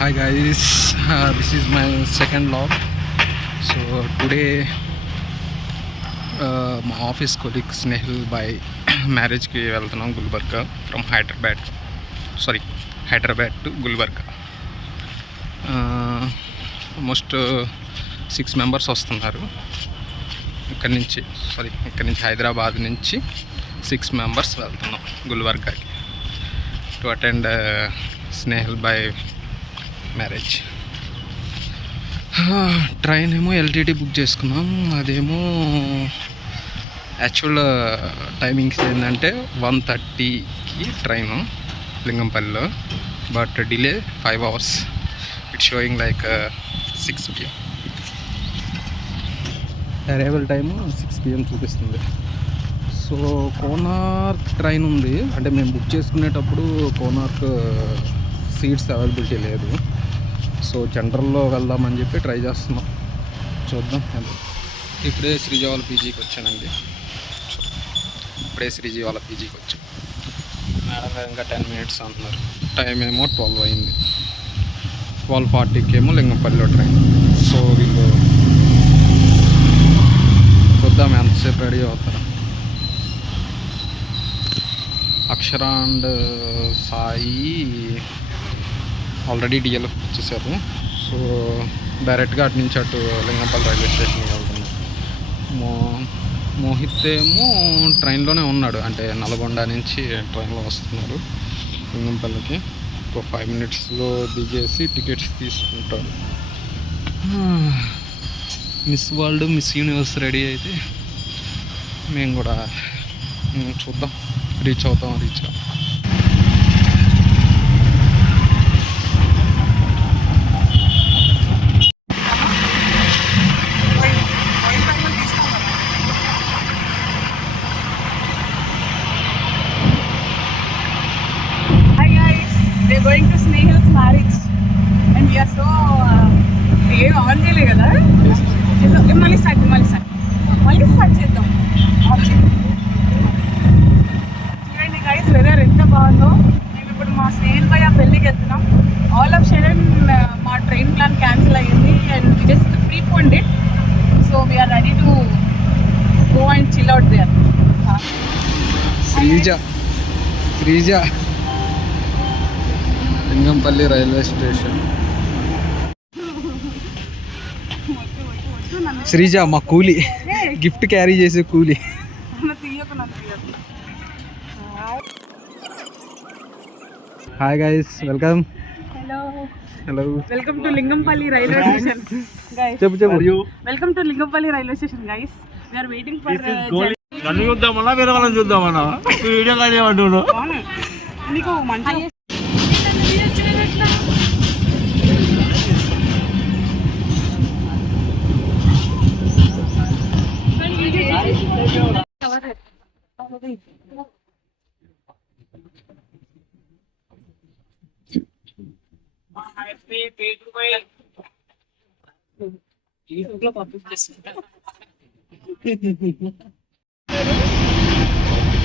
Hi guys, this is my second vlog. So today my office colleague Snehal by marriage ki వెళ్తున్నాం Gulbarga from Hyderabad to Gulbarga. Almost 6 members వస్తున్నారు. ఇక్కడ నుంచి హైదరాబాద్ నుంచి 6 members వెళ్తున్నాం గుల్బర్గాకి టు అటెండ్ స్నేహల్ బై మ్యారేజ్. ట్రైన్ ఏమో ఎల్టీటీ బుక్ చేసుకున్నాం. అదేమో యాక్చువల్ టైమింగ్స్ ఏంటంటే 1:30కి ట్రైను లింగంపల్లిలో, but delay 5 hours. It's showing like 6 PM. Arrival time 6 PM చూపిస్తుంది. సో కోనార్క్ ట్రైన్ ఉంది, అంటే మేము బుక్ చేసుకునేటప్పుడు కోనార్క్ సీట్స్ అవైలబిలిటీ లేదు. సో జనరల్లో వెళ్దామని చెప్పి ట్రై చేస్తున్నాం, చూద్దాం. ఇప్పుడే శ్రీజవాళ్ళ పీజీకి వచ్చానండి. వచ్చాం. మేడం గారు ఇంకా 10 minutes అంటున్నారు. టైం ఏమో 12 అయింది. 12:40కి ఏమో లింగంపల్లిలో ట్రైన్. సో వీళ్ళు చూద్దాం ఎంతసేపు రెడీ అవుతారు. అక్షర అండ్ సాయి ఆల్రెడీ డిఎల్ఎఫ్ వచ్చేసారు. సో డైరెక్ట్గా అటు నుంచి అటు లింగంపల్లి రైల్వే స్టేషన్కి వెళ్తున్నాం. మోహిత్ ఏమో ట్రైన్లోనే ఉన్నాడు, అంటే నల్గొండ నుంచి ట్రైన్లో వస్తున్నారు లింగంపల్లికి. ఒక 5 minutesలో దిగేసి టికెట్స్ తీసుకుంటాడు. Miss world, miss universe ready అయితే మేము కూడా చూద్దాం, రీచ్ అవుతాం. We're going to Snehal's marriage and we are so on చేయలే కదా. మళ్ళీ స్టార్ట్ చేద్దాం. చూడండి గైస్, వెదర్ ఎంత బాగుందో. మేము ఇప్పుడు మా స్నేహల్ భయ్య పెళ్ళికి వెళ్తున్నాం. ఆల్ ఆఫ్ సడన్ మా ట్రైన్ ప్లాన్ క్యాన్సిల్ అయ్యింది and we just preponed it. So we are ready to go and chill out there. Sreeja Lingampally railway station. Sreeja మా కూలి, గిఫ్ట్ క్యారీ చేసే కూలి. Hi guys, welcome. Hello, welcome to Lingampally railway station guys. చెప్పు welcome to Lingampally railway station guys. We are waiting for నన్ను చూద్దామన్నా వేరే వాళ్ళని చూద్దామన్నా వీడియో కాల్ చేయమంటున్నాను. నీకు మంచి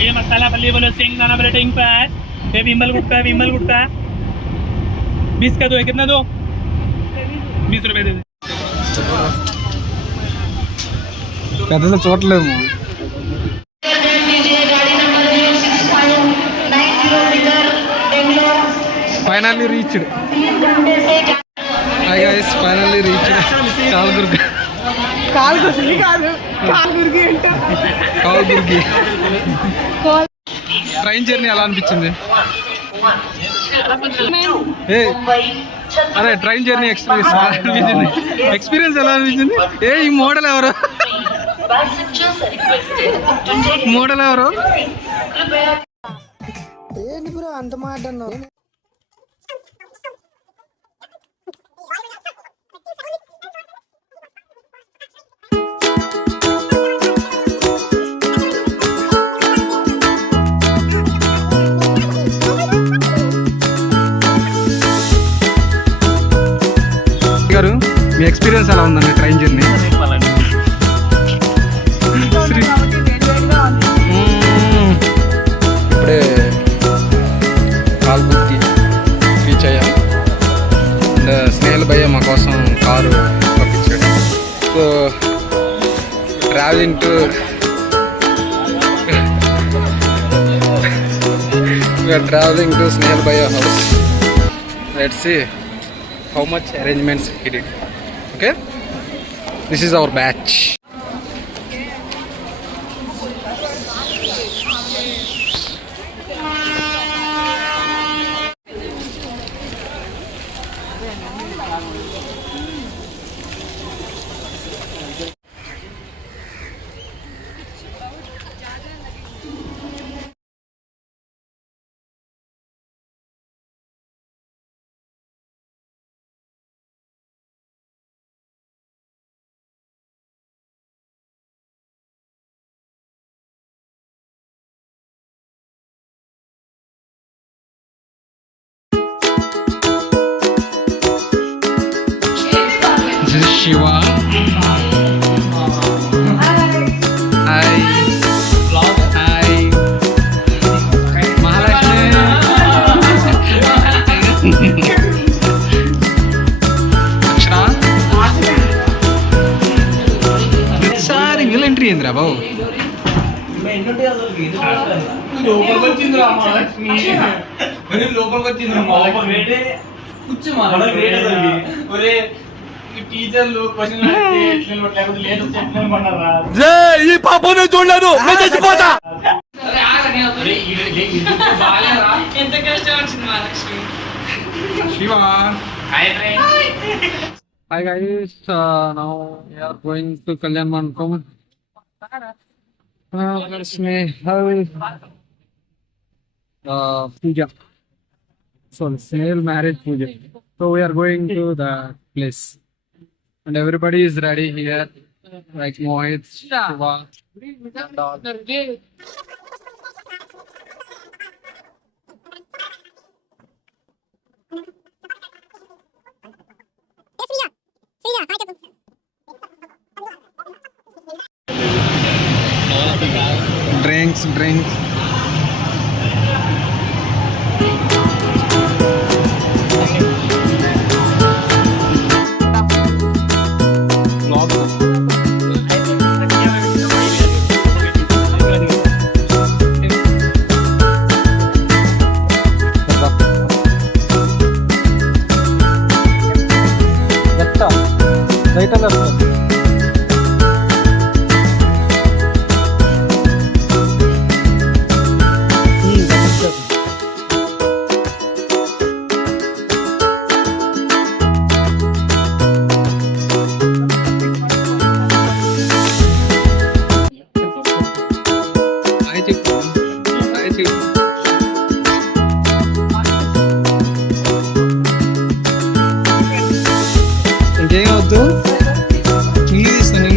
ये मसाला पल्ली बोलो, सिंग दाना बोलो, टिंग पास, ये विमल गुटका 20 का दो है. कितना दो? 20 रुपए दे दे. పెద్దలు చూడలేము. Finally reached. Hi guys, finally reached కాల్గుర్గి కాదు, కాల్గుర్గి. ట్రైన్ జర్నీ ఎలా అనిపించింది? అరే ట్రైన్ జర్నీ ఎక్స్పీరియన్స్ ఎలా అనిపించింది? ఈ మోడల్ ఎవరు? ఏంటి బ్రో అంత మాట అన్నావు? గారు, మీ ఎక్స్పీరియన్స్ ఎలా ఉందండి ట్రైన్ జర్నీ? ఇప్పుడే కాల్బుర్గి రీచ్ అయ్యాను. భయ్య మా కోసం కారు పంపించాడు. సో ట్రావెలింగ్ టు స్నేహల్ భయ్య house. Let's see how much arrangements he did. Okay, this is our batch. This is Shiva. Hi. Hi. Mahalakshmi. Akshara. Sorry, will entry Indra babu. లోపలికి వచ్చింది రా మహాలక్ష్మి. లోపలికి వచ్చింది ఒరే టీచర్లు క్వశ్చన్ ఈ పాపను చూడలేదు ఎంత కష్టం వచ్చింది Mahalakshmi. Shiva. Hi guys, now we are going to Kalyan Mandapam. That's me. Puja. So snail marriage puja. So we are going to the place, and everybody is ready here, like Mohit, Shiva. Drinks. ఇంకేం వద్దు, ఇల్లు తీస్తాను.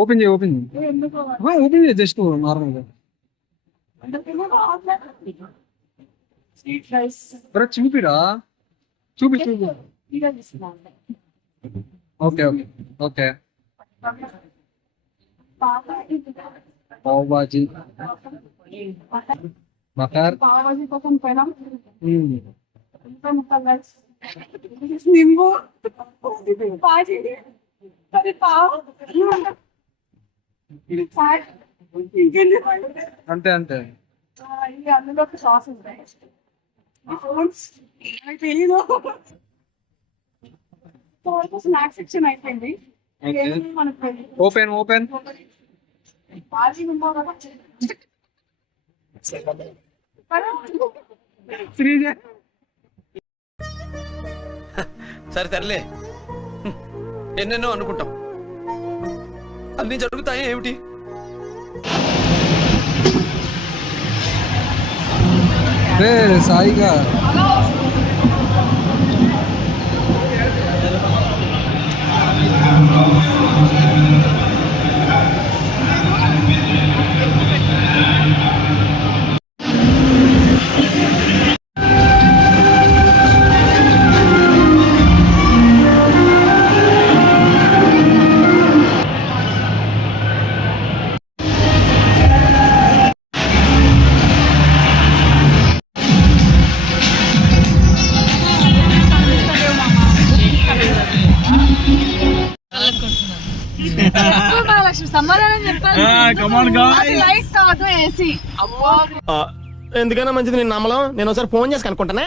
ఓపెన్ చేయి జస్ట్ నార్మల్గా. చూపిరా చూపి. ఓకే పావ్ బాజీ బటర్ నింబు బాజీ అంతే అందులో సాస్ ఉంటాయి. తెలీదు. స్నాక్స్ సెక్షన్ అయిపోయింది. ఓపెన్ సరేలే, ఎన్నెన్నో అనుకుంటాం, అన్ని జరుగుతాయి ఏమిటి? సాయిగా సమాధానం చెప్పాలి. అది లైట్ కాదు ఏసీ. ఎందుకైనా మంచిది నేను నమ్మలం. నేను ఒకసారి ఫోన్ చేసి కనుక్కుంటానే.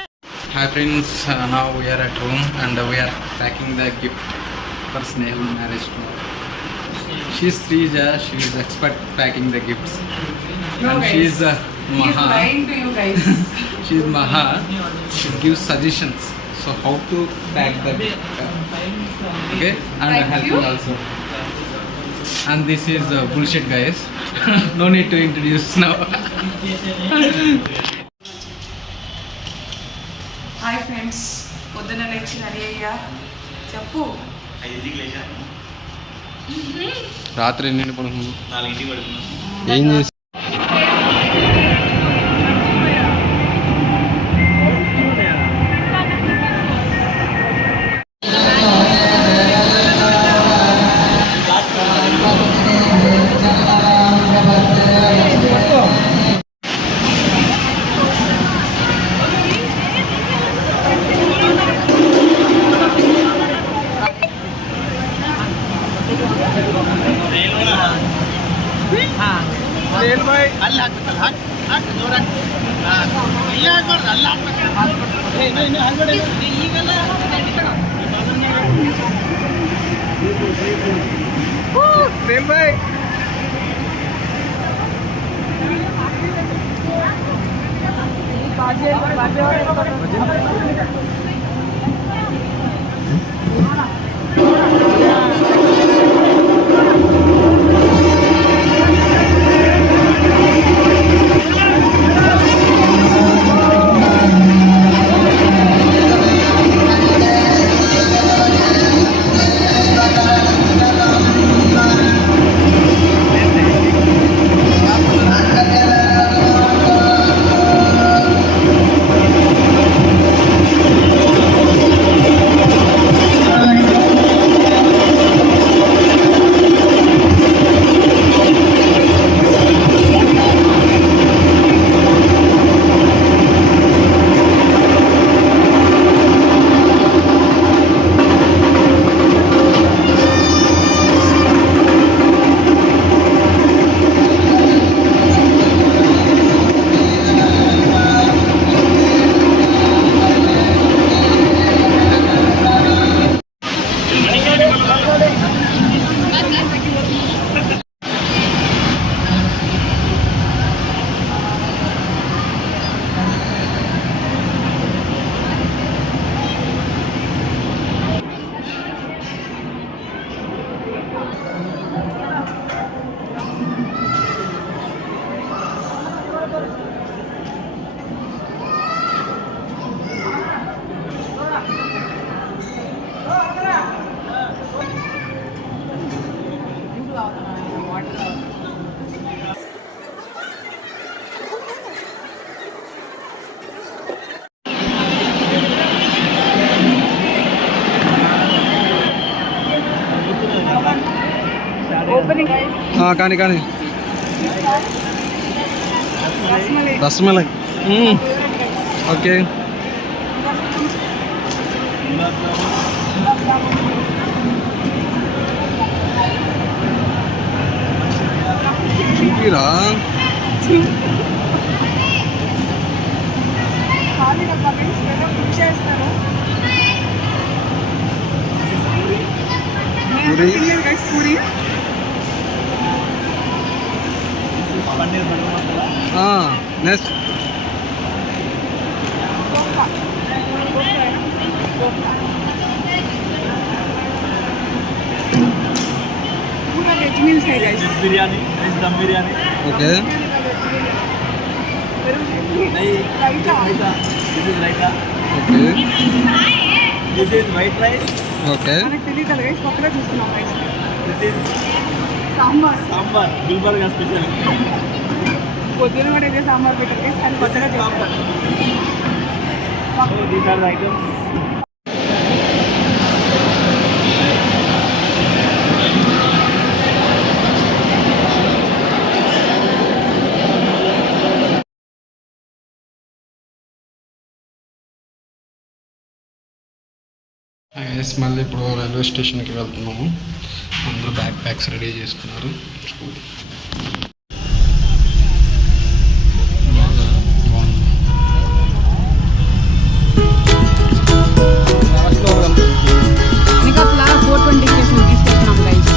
Hi friends, now we are at home and we are packing the gift for Snehal marriage tomorrow. She's Srija, she is expert packing the gifts. No, And guys. she is He is Maha. lying to you guys. She is Maha. She gives suggestions. So how to pack the gift. Okay, and Thank helping you. also. And this is bullshit guys. No need to introduce now. Hi friends, పొద్దున్న లేచి రెడీ అయ్యా. చెప్పు. రాత్రి ఎన్ని పడుకున్నావు? 4ంటికి పడుకున్నావు. ఏం చేసి ఓపెనింగ్ కానీ కానీ రస్మలై. రసమలై. ఓకే. చూపిరా ఖాళీగా కమెంట్స్ ఏదో ఫిక్స్ చేస్తారు. పూరి. గైస్ పూరి. నెక్స్ట్ पूरा वेज मील्स है गाइस. बिरयानी, दम बिरयानी. ఓకే. रायता. This is raita. Okay. This is white rice. Okay. మనకు తెలియదు కదా గైస్, కొత్తగా చూస్తున్నాం guys. This is sambar. sambar. Gulbarga special. పొద్దున కూడా ఇదే సాంబార్ పెట్టారు గైస్, కానీ కొత్తగా చేస్తారు. So these are the items. మళ్ళీ ఇప్పుడు రైల్వే స్టేషన్కి వెళ్తున్నాము. అందరూ బ్యాక్ ప్యాక్స్ రెడీ చేసుకున్నారు. వెనకట్లా 420 స్టేషన్ తీసుకెళ్తున్నాం గైస్.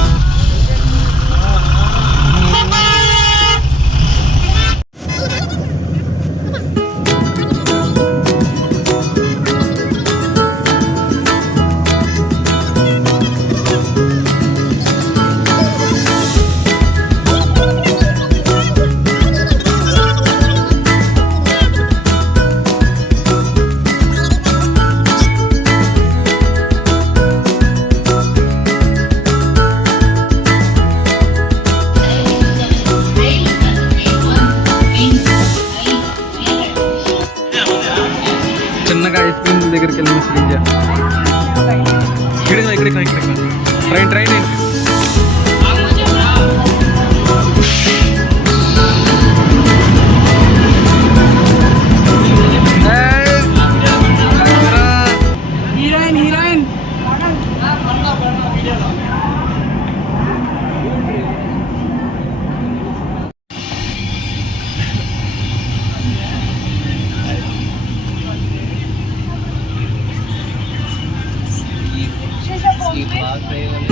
చిన్నగా ఐస్ క్రీమ్ దగ్గరికి వెళ్ళిన శ్రీజ. ఇక్కడ ట్రైన్ ఏంటి? హీరోయిన్ ఈ బాగా